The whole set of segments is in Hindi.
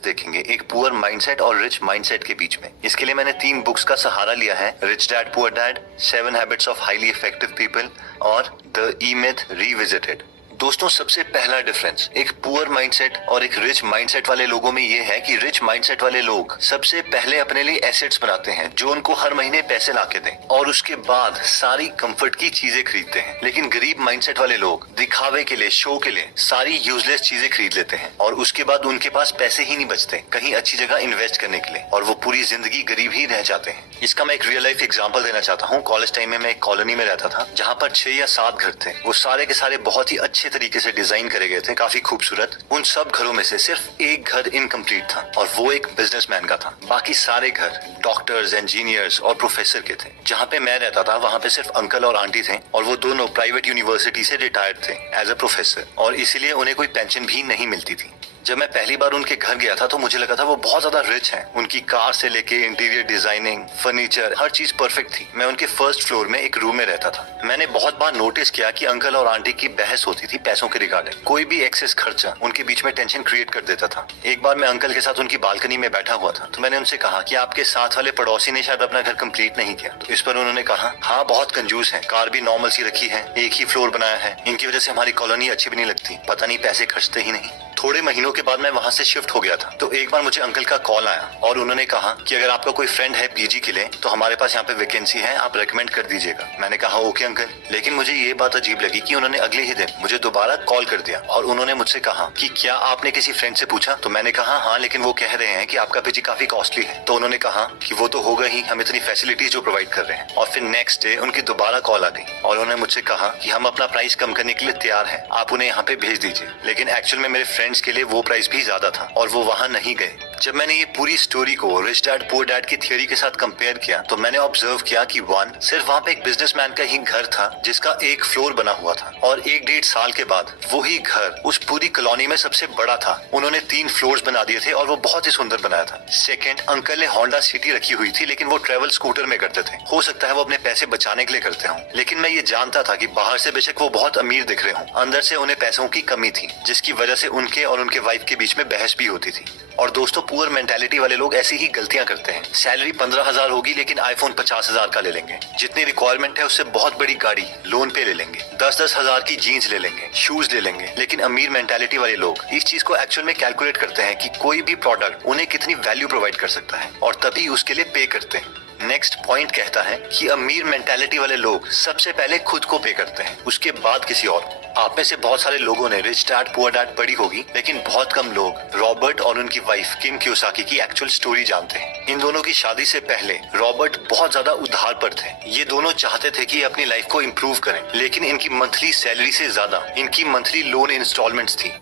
देखेंगे एक पुअर माइंडसेट और रिच माइंडसेट के बीच में। इसके लिए मैंने 3 बुक्स का सहारा लिया है, rich dad poor dad, 7 habits of highly effective people और द ई मिथ रिविजिटेड। दोस्तों, सबसे पहला डिफरेंस एक पुअर माइंडसेट और एक रिच माइंडसेट वाले लोगों में ये है कि रिच माइंडसेट वाले लोग सबसे पहले अपने लिए एसेट्स बनाते हैं जो उनको हर महीने पैसे लाके दें और उसके बाद सारी कंफर्ट की चीजें खरीदते हैं। लेकिन गरीब माइंडसेट वाले लोग दिखावे के लिए, शो के लिए सारी यूजलेस चीजें खरीद लेते हैं और उसके बाद उनके पास पैसे ही नहीं बचते कहीं अच्छी जगह इन्वेस्ट करने के लिए और वो पूरी जिंदगी गरीब ही रह जाते हैं। इसका मैं एक रियल लाइफ एग्जाम्पल देना चाहता हूँ। कॉलेज टाइम में मैं एक कॉलोनी में रहता था जहाँ पर 6 या 7 घर थे। वो सारे के सारे बहुत ही अच्छे तरीके से डिजाइन करे गए थे, काफी खूबसूरत। उन सब घरों में से सिर्फ एक घर इनकम्प्लीट था और वो एक बिजनेसमैन का था। बाकी सारे घर डॉक्टर्स, इंजीनियर्स और प्रोफेसर के थे। जहाँ पे मैं रहता था वहाँ पे सिर्फ अंकल और आंटी थे और वो दोनों प्राइवेट यूनिवर्सिटी से रिटायर्ड थे एज अ प्रोफेसर और इसीलिए उन्हें कोई पेंशन भी नहीं मिलती थी। जब मैं पहली बार उनके घर गया था तो मुझे लगा था वो बहुत ज्यादा रिच हैं। उनकी कार से लेके इंटीरियर डिजाइनिंग, फर्नीचर, हर चीज परफेक्ट थी। मैं उनके फर्स्ट फ्लोर में एक रूम में रहता था। मैंने बहुत बार नोटिस किया कि अंकल और आंटी की बहस होती थी पैसों के रिगार्डिंग। कोई भी एक्सेस खर्चा उनके बीच में टेंशन क्रिएट कर देता था। एक बार मैं अंकल के साथ उनकी बालकनी में बैठा हुआ था तो मैंने उनसे कहा कि आपके साथ वाले पड़ोसी ने शायद अपना घर कंप्लीट नहीं किया। तो इस पर उन्होंने कहा, हाँ बहुत कंजूस है, कार भी नॉर्मल सी रखी है, एक ही फ्लोर बनाया है, इनकी वजह से हमारी कॉलोनी अच्छी भी नहीं लगती, पता नहीं पैसे खर्चते ही नहीं। थोड़े महीनों के बाद मैं वहाँ से शिफ्ट हो गया था तो एक बार मुझे अंकल का कॉल आया और उन्होंने कहा कि अगर आपका कोई फ्रेंड है पीजी के लिए तो हमारे पास यहाँ पे वैकेंसी है, आप रेकमेंड कर दीजिएगा। मैंने कहा ओके अंकल। लेकिन मुझे ये बात अजीब लगी कि उन्होंने अगले ही दिन मुझे दोबारा कॉल कर दिया और उन्होंने मुझसे कहा कि क्या आपने किसी फ्रेंड से पूछा? तो मैंने कहा हाँ, लेकिन वो कह रहे हैं कि आपका पीजी काफी कॉस्टली है। तो उन्होंने कहा कि वो तो होगा ही, हम इतनी फैसिलिटीज जो प्रोवाइड कर रहे हैं। और फिर नेक्स्ट डे उनकी दोबारा कॉल आ गई और उन्होंने मुझसे कहा कि हम अपना प्राइस कम करने के लिए तैयार है, आप उन्हें यहाँ पे भेज दीजिए। लेकिन एक्चुअल में मेरे फ्रेंड्स के लिए वो प्राइस भी ज्यादा था और वो वहाँ नहीं गए। जब मैंने ये पूरी स्टोरी को रिच डैड पुअर डैड की थियोरी के साथ कंपेयर किया तो मैंने ऑब्जर्व किया कि सिर्फ वहाँ पे एक बिजनेसमैन का ही घर था जिसका एक फ्लोर बना हुआ था और 1-1.5 साल के बाद वही घर उस पूरी कॉलोनी में सबसे बड़ा था। उन्होंने 3 फ्लोर्स बना दिए थे और वो बहुत ही सुंदर बनाया था। सेकंड, अंकल ने होंडा सिटी रखी हुई थी लेकिन वो ट्रेवल स्कूटर में करते थे। हो सकता है वो अपने पैसे बचाने के लिए करते हों, लेकिन मैं ये जानता था कि बाहर से बेशक वो बहुत अमीर दिख रहे हों, अंदर से उन्हें पैसों की कमी थी जिसकी वजह से उनके और उनके वाइफ के बीच में बहस भी होती थी। और दोस्तों, पुअर मेंटालिटी वाले लोग ऐसी ही गलतियां करते हैं। सैलरी 15,000 होगी लेकिन आईफोन 50,000 का ले लेंगे। जितनी रिक्वायरमेंट है उससे बहुत बड़ी गाड़ी लोन पे ले लेंगे। 10-10 हजार की जीन्स ले लेंगे, शूज ले लेंगे। लेकिन अमीर मेंटालिटी वाले लोग इस चीज को एक्चुअल में कैलकुलेट करते हैं कि कोई भी प्रोडक्ट उन्हें कितनी वैल्यू प्रोवाइड कर सकता है और तभी उसके लिए पे करते हैं। नेक्स्ट पॉइंट कहता है कि अमीर मेंटालिटी वाले लोग सबसे पहले खुद को पे करते हैं, उसके बाद किसी और को। आप में से बहुत सारे लोगों ने रिच डैड पुअर डैड पढ़ी होगी, लेकिन बहुत कम लोग रॉबर्ट और उनकी वाइफ किम कियोसाकी की एक्चुअल स्टोरी जानते हैं। इन दोनों की शादी से पहले रॉबर्ट बहुत ज्यादा उधार पर थे। ये दोनों चाहते थे कि अपनी लाइफ को इम्प्रूव करें, लेकिन इनकी मंथली सैलरी से ज्यादा इनकी मंथली लोन इंस्टॉलमेंट्स थी।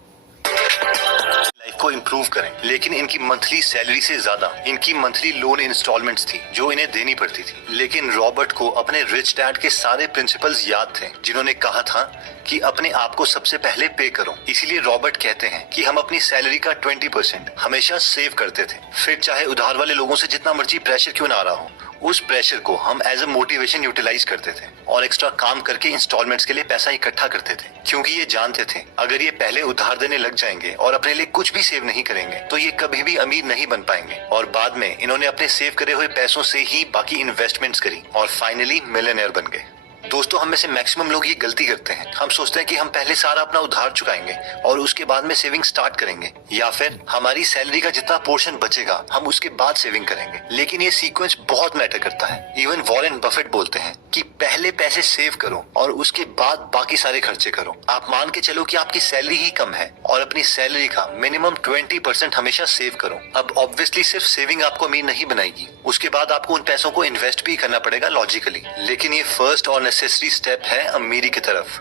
लाइफ को इम्प्रूव करें, लेकिन इनकी मंथली सैलरी से ज्यादा इनकी मंथली लोन इंस्टॉलमेंट्स थी जो इन्हें देनी पड़ती थी। लेकिन रॉबर्ट को अपने रिच डैड के सारे प्रिंसिपल्स याद थे जिन्होंने कहा था कि अपने आप को सबसे पहले पे करो। इसीलिए रॉबर्ट कहते हैं कि हम अपनी सैलरी का 20% हमेशा सेव करते थे। फिर चाहे उधार वाले लोगों से जितना मर्जी प्रेशर क्यों ना आ रहा हो, उस प्रेशर को हम एज अ मोटिवेशन यूटिलाइज करते थे और एक्स्ट्रा काम करके इंस्टॉलमेंट्स के लिए पैसा इकट्ठा करते थे, क्योंकि ये जानते थे अगर ये पहले उधार देने लग जाएंगे और अपने लिए कुछ भी सेव नहीं करेंगे तो ये कभी भी अमीर नहीं बन पाएंगे। और बाद में इन्होंने अपने सेव करे हुए पैसों से ही बाकी इन्वेस्टमेंट्स करी और फाइनली मिलियनेयर बन गए। दोस्तों, हम में से मैक्सिमम लोग ये गलती करते हैं। हम सोचते हैं कि हम पहले सारा अपना उधार चुकाएंगे और उसके बाद में सेविंग स्टार्ट करेंगे, या फिर हमारी सैलरी का जितना पोर्शन बचेगा हम उसके बाद सेविंग करेंगे। लेकिन ये सीक्वेंस बहुत मैटर करता है। इवन वॉरेन बफेट बोलते हैं कि पहले पैसे सेव करो और उसके बाद बाकी सारे खर्चे करो। आप मान के चलो कि आपकी सैलरी ही कम है और अपनी सैलरी का मिनिमम 20% हमेशा सेव करो। अब ऑब्वियसली सिर्फ सेविंग आपको अमीर नहीं बनाएगी, उसके बाद आपको उन पैसों को इन्वेस्ट भी करना पड़ेगा लॉजिकली, लेकिन ये फर्स्ट और नेसेसरी स्टेप है अमीरी की तरफ।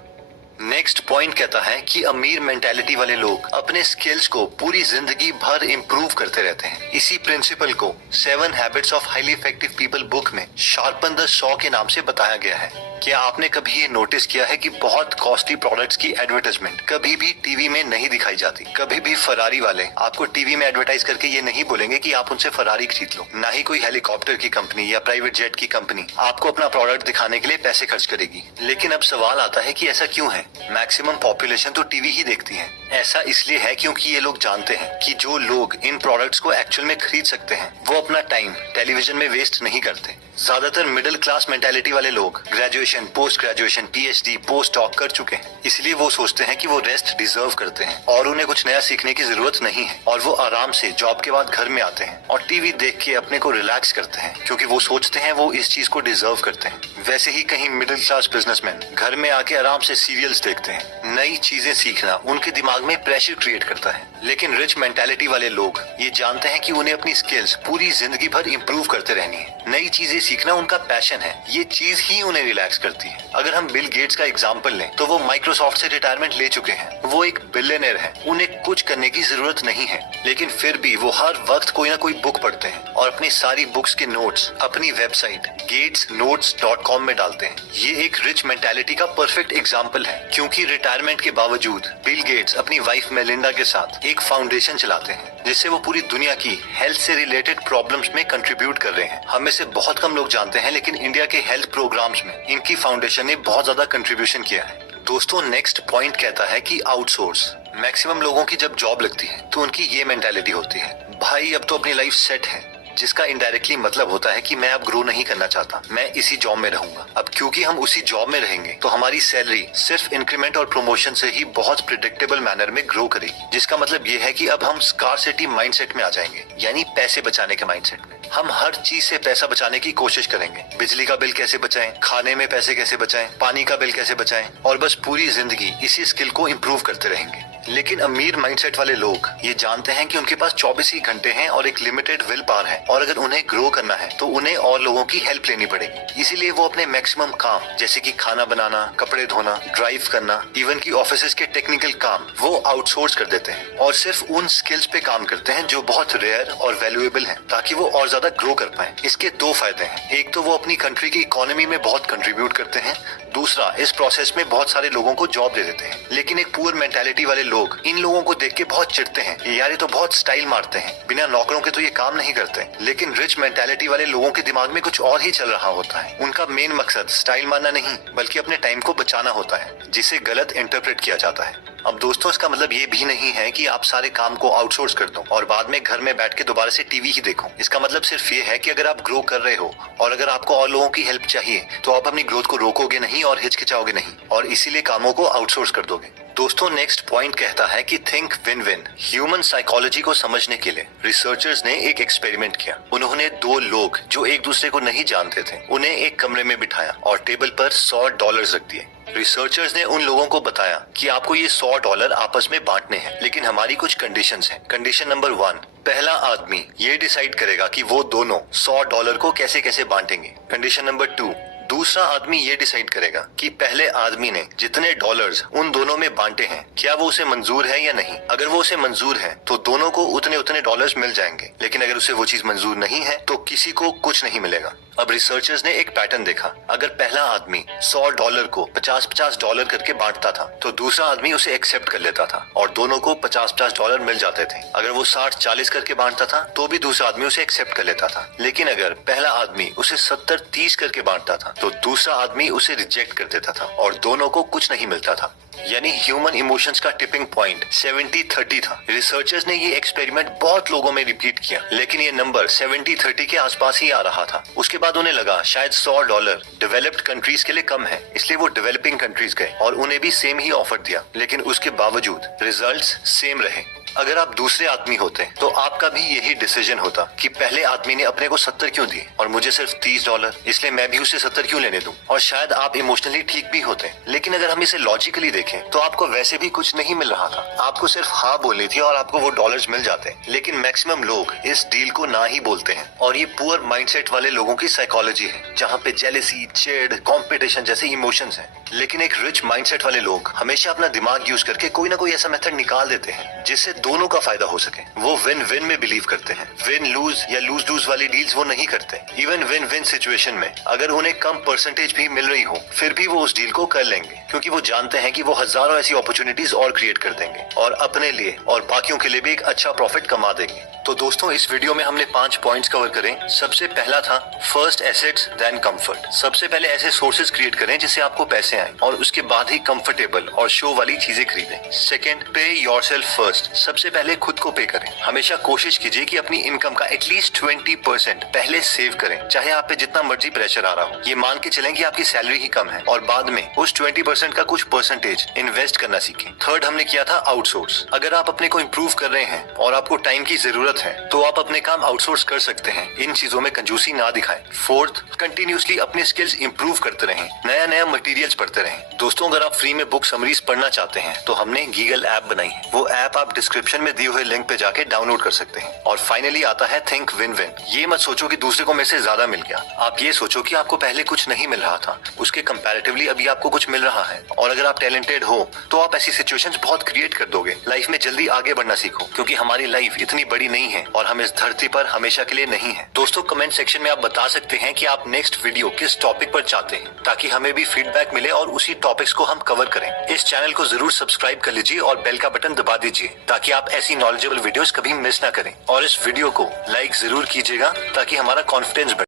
नेक्स्ट पॉइंट कहता है कि अमीर मेंटालिटी वाले लोग अपने स्किल्स को पूरी जिंदगी भर इम्प्रूव करते रहते हैं। इसी प्रिंसिपल को 7 habits of highly effective people book में शार्पन द सॉ के नाम से बताया गया है। क्या आपने कभी ये नोटिस किया है कि बहुत कॉस्टली प्रोडक्ट्स की एडवर्टाइजमेंट कभी भी टीवी में नहीं दिखाई जाती? कभी भी फरारी वाले आपको टीवी में एडवर्टाइज करके ये नहीं बोलेंगे कि आप उनसे फरारी खरीद लो। ना ही कोई हेलीकॉप्टर की कंपनी या प्राइवेट जेट की कंपनी आपको अपना प्रोडक्ट दिखाने के लिए पैसे खर्च करेगी। लेकिन अब सवाल आता है कि ऐसा क्यों है? मैक्सिमम पॉपुलेशन तो टीवी ही देखती है। ऐसा इसलिए है क्योंकि ये लोग जानते हैं कि जो लोग इन प्रोडक्ट्स को एक्चुअल में खरीद सकते हैं वो अपना टाइम टेलीविजन में वेस्ट नहीं करते। ज्यादातर मिडिल क्लास मेंटालिटी वाले लोग graduation, post graduation, PhD, post doc कर चुके हैं, इसलिए वो सोचते हैं कि वो रेस्ट डिजर्व करते हैं और उन्हें कुछ नया सीखने की जरूरत नहीं है और वो आराम से जॉब के बाद घर में आते हैं और टीवी देख के अपने को रिलैक्स करते हैं क्योंकि वो सोचते हैं वो इस चीज को डिजर्व करते हैं। वैसे ही कहीं मिडिल क्लास बिजनेसमैन घर में आके आराम से सीरियल्स देखते हैं। नई चीजें सीखना उनके दिमाग में प्रेशर क्रिएट करता है। लेकिन रिच मेंटालिटी वाले लोग ये जानते हैं कि उन्हें अपनी स्किल्स पूरी जिंदगी भर इम्प्रूव करते रहनी है। नई चीजें सीखना उनका पैशन है, ये चीज ही उन्हें रिलैक्स करती है। अगर हम बिल गेट्स का एग्जांपल लें तो वो माइक्रोसॉफ्ट से रिटायरमेंट ले चुके हैं। वो एक बिलियनर है, उन्हें कुछ करने की जरूरत नहीं है, लेकिन फिर भी वो हर वक्त कोई ना कोई बुक पढ़ते हैं और अपनी सारी बुक्स के नोट्स अपनी वेबसाइट gatesnotes.com में डालते हैं। ये एक रिच मेंटालिटी का परफेक्ट एग्जाम्पल है क्योंकि रिटायरमेंट के बावजूद बिल गेट्स अपनी वाइफ मेलिंडा के साथ एक फाउंडेशन चलाते हैं जिससे वो पूरी दुनिया की हेल्थ से रिलेटेड प्रॉब्लम्स में कंट्रीब्यूट कर रहे हैं। हमें से बहुत कम लोग जानते हैं लेकिन इंडिया के हेल्थ प्रोग्राम्स में इनकी फाउंडेशन ने बहुत ज्यादा कंट्रीब्यूशन किया है। दोस्तों, नेक्स्ट पॉइंट कहता है कि आउटसोर्स। मैक्सिमम लोगों की जब जॉब लगती है तो उनकी ये मेंटालिटी होती है, भाई अब तो अपनी लाइफ सेट है, जिसका इनडायरेक्टली मतलब होता है कि मैं अब ग्रो नहीं करना चाहता, मैं इसी जॉब में रहूंगा। अब क्योंकि हम उसी जॉब में रहेंगे तो हमारी सैलरी सिर्फ इंक्रीमेंट और प्रमोशन से ही बहुत प्रिडिक्टेबल मैनर में ग्रो करेगी, जिसका मतलब ये है कि अब हम स्कार्सिटी माइंडसेट में आ जाएंगे, यानी पैसे बचाने के माइंडसेट में। हम हर चीज से पैसा बचाने की कोशिश करेंगे। बिजली का बिल कैसे बचाएं, खाने में पैसे कैसे बचाएं, पानी का बिल कैसे बचाएं और बस पूरी जिंदगी इसी स्किल को इम्प्रूव करते रहेंगे। लेकिन अमीर माइंडसेट वाले लोग ये जानते हैं कि उनके पास 24 ही घंटे हैं और एक लिमिटेड विल पावर है और अगर उन्हें ग्रो करना है तो उन्हें और लोगों की हेल्प लेनी पड़ेगी। इसीलिए वो अपने मैक्सिमम काम जैसे कि खाना बनाना, कपड़े धोना, ड्राइव करना, इवन की ऑफिस के टेक्निकल काम वो आउटसोर्स कर देते हैं और सिर्फ उन स्किल्स पे काम करते हैं जो बहुत रेयर और वैल्यूएबल हैं ताकि वो और ज्यादा ग्रो कर पाए। इसके दो फायदे हैं, एक तो वो अपनी कंट्री की इकोनॉमी में बहुत कंट्रीब्यूट करते हैं, दूसरा इस प्रोसेस में बहुत सारे लोगों को जॉब दे देते हैं। लेकिन एक पुअर मेंटालिटी वाले लोग इन लोगों को देख के बहुत चिढ़ते हैं, यार ये तो बहुत स्टाइल मारते हैं, बिना नौकरों के तो ये काम नहीं करते। लेकिन रिच मेंटालिटी वाले लोगों के दिमाग में कुछ और ही चल रहा होता है। उनका मेन मकसद स्टाइल मारना नहीं बल्कि अपने टाइम को बचाना होता है, जिसे गलत इंटरप्रेट किया जाता है। अब दोस्तों, इसका मतलब ये भी नहीं है कि आप सारे काम को आउटसोर्स कर दो और बाद में घर में बैठ के दोबारा से टीवी ही देखो। इसका मतलब सिर्फ ये है कि अगर आप ग्रो कर रहे हो और अगर आपको और लोगों की हेल्प चाहिए तो आप अपनी ग्रोथ को रोकोगे नहीं और हिचकिचाओगे नहीं और इसीलिए कामों को आउटसोर्स कर दोगे। दोस्तों, नेक्स्ट पॉइंट कहता है कि think win win. Human psychology को समझने के लिए रिसर्चर्स ने एक एक्सपेरिमेंट किया। उन्होंने दो लोग जो एक दूसरे को नहीं जानते थे उन्हें एक कमरे में बिठाया और टेबल पर $100 रख दिए। रिसर्चर्स ने उन लोगों को बताया कि आपको ये $100 आपस में बांटने हैं, लेकिन हमारी कुछ कंडीशंस हैं। कंडीशन नंबर 1, पहला आदमी ये डिसाइड करेगा कि वो दोनों $100 को कैसे कैसे बांटेंगे। कंडीशन नंबर 2, दूसरा आदमी ये डिसाइड करेगा कि पहले आदमी ने जितने डॉलर्स उन दोनों में बांटे हैं क्या वो उसे मंजूर है या नहीं। अगर वो उसे मंजूर है तो दोनों को उतने उतने डॉलर्स मिल जाएंगे, लेकिन अगर उसे वो चीज मंजूर नहीं है तो किसी को कुछ नहीं मिलेगा। अब रिसर्चर्स ने एक पैटर्न देखा, अगर पहला आदमी $100 को $50 करके बांटता था तो दूसरा आदमी उसे एक्सेप्ट कर लेता था और दोनों को $50 मिल जाते थे। अगर वो 60-40 करके बांटता था तो भी दूसरा आदमी उसे एक्सेप्ट कर लेता था, लेकिन अगर पहला आदमी उसे 70-30 करके बांटता था तो दूसरा आदमी उसे रिजेक्ट कर देता था और दोनों को कुछ नहीं मिलता था। यानी ह्यूमन इमोशंस का टिपिंग पॉइंट 70-30 था। रिसर्चर्स ने ये एक्सपेरिमेंट बहुत लोगों में रिपीट किया, लेकिन ये नंबर 70-30 के आसपास ही आ रहा था। उसके बाद उन्हें लगा शायद $100 डेवलप्ड कंट्रीज के लिए कम है, इसलिए वो डेवलपिंग कंट्रीज गए और उन्हें भी सेम ही ऑफर दिया, लेकिन उसके बावजूद रिजल्ट्स सेम रहे। अगर आप दूसरे आदमी होते तो आपका भी यही डिसीजन होता कि पहले आदमी ने अपने को 70 क्यों दिए और मुझे सिर्फ $30, इसलिए मैं भी उसे 70 क्यों लेने दूं। और शायद आप इमोशनली ठीक भी होते, लेकिन अगर हम इसे लॉजिकली देखें तो आपको वैसे भी कुछ नहीं मिल रहा था। आपको सिर्फ हाँ बोलनी थी और आपको वो डॉलर्स मिल जाते। लेकिन मैक्सिमम लोग इस डील को ना ही बोलते हैं और ये पुअर माइंडसेट वाले लोगों की साइकोलॉजी है, जहाँ पे जेलेसी, चिढ़, कॉम्पिटिशन जैसे इमोशंस हैं। लेकिन एक रिच माइंडसेट वाले लोग हमेशा अपना दिमाग यूज करके कोई ना कोई ऐसा मेथड निकाल देते हैं जिससे दोनों का फायदा हो सके। वो विन विन में बिलीव करते हैं। विन लूज या लूज लूज वाली डील्स वो नहीं करते। इवन विन विन सिचुएशन में अगर उन्हें कम परसेंटेज भी मिल रही हो फिर भी वो उस डील को कर लेंगे, क्योंकि वो जानते हैं कि वो हजारों ऐसी अपॉर्चुनिटीज और क्रिएट कर देंगे और अपने लिए और बाकियों के लिए भी एक अच्छा प्रॉफिट कमा देंगे। तो दोस्तों इस वीडियो में हमने 5 पॉइंट्स कवर करें। सबसे पहला था फर्स्ट एसेट्स देन कंफर्ट। सबसे पहले ऐसे सोर्सेज क्रिएट करें जिससे आपको पैसे आए और उसके बाद ही कंफर्टेबल और शो वाली चीजें खरीदें। सेकंड, पे योरसेल्फ फर्स्ट। सबसे पहले खुद को पे करें। हमेशा कोशिश कीजिए कि अपनी इनकम का एटलीस्ट 20% पहले सेव करें, चाहे आप पे जितना मर्जी प्रेशर आ रहा हो। ये मान के चलें कि आपकी सैलरी ही कम है और बाद में उस 20% का कुछ परसेंटेज इन्वेस्ट करना सीखें। थर्ड हमने किया था आउटसोर्स। अगर आप अपने को इम्प्रूव कर रहे हैं और आपको टाइम की जरूरत है तो आप अपने काम आउटसोर्स कर सकते हैं। इन चीजों में कंजूसी ना दिखाएं। फोर्थ, कंटिन्यूसली अपने स्किल्स इंप्रूव करते रहें, नया नया मटेरियल्स पढ़ते रहें। दोस्तों अगर आप फ्री में बुक समरीज पढ़ना चाहते हैं तो हमने गीगल ऐप बनाई है। वो ऐप आप डिस्क्रिप्शन में दिए हुए लिंक पे जाके डाउनलोड कर सकते हैं। और फाइनली आता है थिंक विन विन। ये मत सोचो कि दूसरे को मेरे से ज्यादा मिल गया। आप ये सोचो कि आपको पहले कुछ नहीं मिल रहा था, उसके कंपैरेटिवली अभी आपको कुछ मिल रहा है। और अगर आप टैलेंटेड हो तो आप ऐसी सिचुएशंस बहुत क्रिएट कर दोगे। लाइफ में जल्दी आगे बढ़ना सीखो, क्योंकि हमारी लाइफ इतनी बड़ी नहीं है और हम इस धरती पर हमेशा के लिए नहीं है। दोस्तों कमेंट सेक्शन में आप बता सकते हैं कि आप नेक्स्ट वीडियो किस टॉपिक पर चाहते हैं, ताकि हमें भी फीडबैक मिले और उसी टॉपिक्स को हम कवर करें। इस चैनल को जरूर सब्सक्राइब कर लीजिए और बेल का बटन दबा दीजिए ताकि आप ऐसी नॉलेजेबल वीडियोस कभी मिस ना करें। और इस वीडियो को लाइक जरूर कीजिएगा ताकि हमारा कॉन्फिडेंस बढ़े।